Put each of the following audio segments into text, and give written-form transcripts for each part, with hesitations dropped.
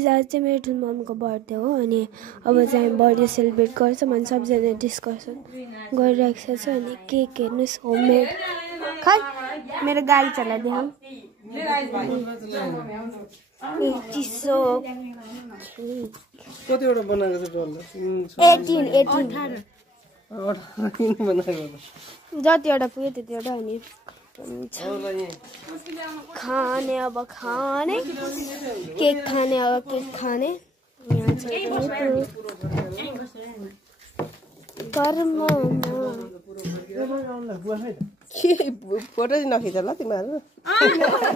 guys आज चाहिँ मेरो ठुलो मम्मीको बर्थडे हो अनि अब चाहिँ हामी बर्थडे सेलिब्रेट गर्छौँ अनि सबजना डिस्कसन गरिरहेको छ अनि केक हेर्नुहोस् होममेड खै मेरो गाडी चलाइदिउँ चिसो कतिवटा बनाएको छ डल्ला 18 बनाएको जतिवटा पुग्यो त्यतिवटा अनि खाने अब खाने केक खाने अब केक खाने यहाँ चाहिँ फोटो चाहिँ नखिच ल तिमीहरू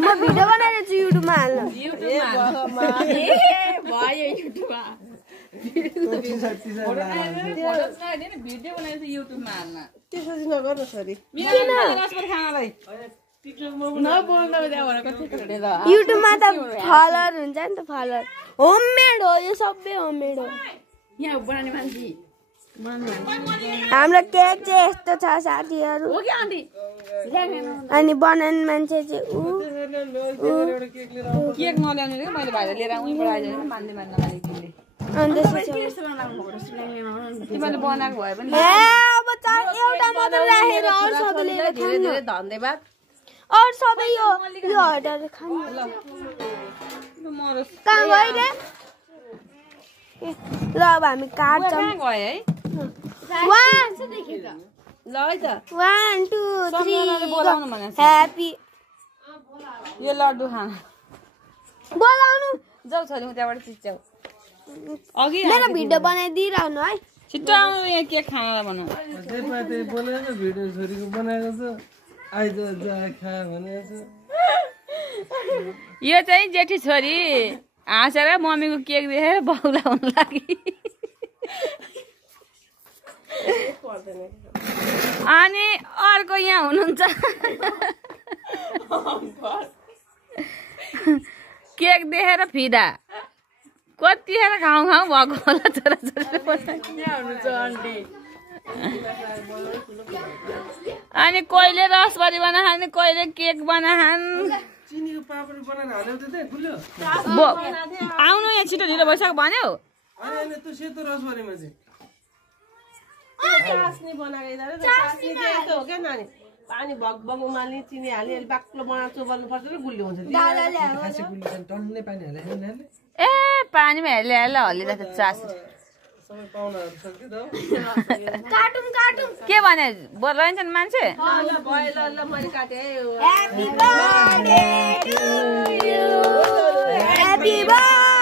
म भिडियो बनाएर चाहिँ युट्युबमा हाल्न त्यसरी नगर्नु छोरी युट्युबमा त फलोअर हुन्छ नि त फलोअर होममेड हो यो सबै होममेड हो हाम्रो केक चाहिँ यस्तो छ साथीहरू अनि बनाउने मान्छे चाहिँ केक नल्याउने रे मैले भाइले लिएर उहीँबाट आइज मान्दै मान्न मैले तिमीले तिमीले बनाएको भए पनि अब एउटा मात्र राखेर अरू सबै लिएर धेरै धेरै धन्यवाद अरू सबै यो हटाएर खानु कहाँ गयो रे ल अब हामी काट्छौँ गयो है ल है त 1 2 3 बोलाउनु भने ह्यापी यो लड्डु खान बोलाउनु जाऊ छोरी म त्यहाँबाट चिच्याउ अघि मेरो भिडियो बनाइदिइरहनु है छिट्टो आउनु यहाँ केक खानलाई भनौँ जे पाते बनाएको भिडियो छोरीको बनाएको छ आइज जा खा भनेको छ यो चाहिँ जेठी छोरी हाँसेर मम्मीको केक देखेर बाउला हुन लागि अनि अर्को यहाँ हुनुहुन्छ केक देखेर फिदा कतिखेर खाउँ खाउँ भएको होला छोराछोरी अनि कहिले रसभरी बनाखान कहिले केक बनाखान चिनीको पापड बनाएर हाल्यो त खुल्यो आउनु यहाँ छिटो ढिलो भइसक्यो भन्यो अनि त्यो सेतो रसभरीमा चाहिँ चास्नी बनाएको यिनीहरू चास्नी चाहिँ यस्तो हो क्या नानी पानी भगभग उमाल्ने चिनी हाल्ने बाक्लो बनाएर चोबाल्नु पर्छ र गुलियो हुन्छ टन्नै पानी हाल्यो ए पानीमा हेर्ले हेर्ला हल्लिँदा त चास सबै पाहुनाहरू छ कि त कार्टुन कार्टुन के भने बोलाइन्छन् मान्छे ल भयो ल मैले काटे happy birthday to you happy birthday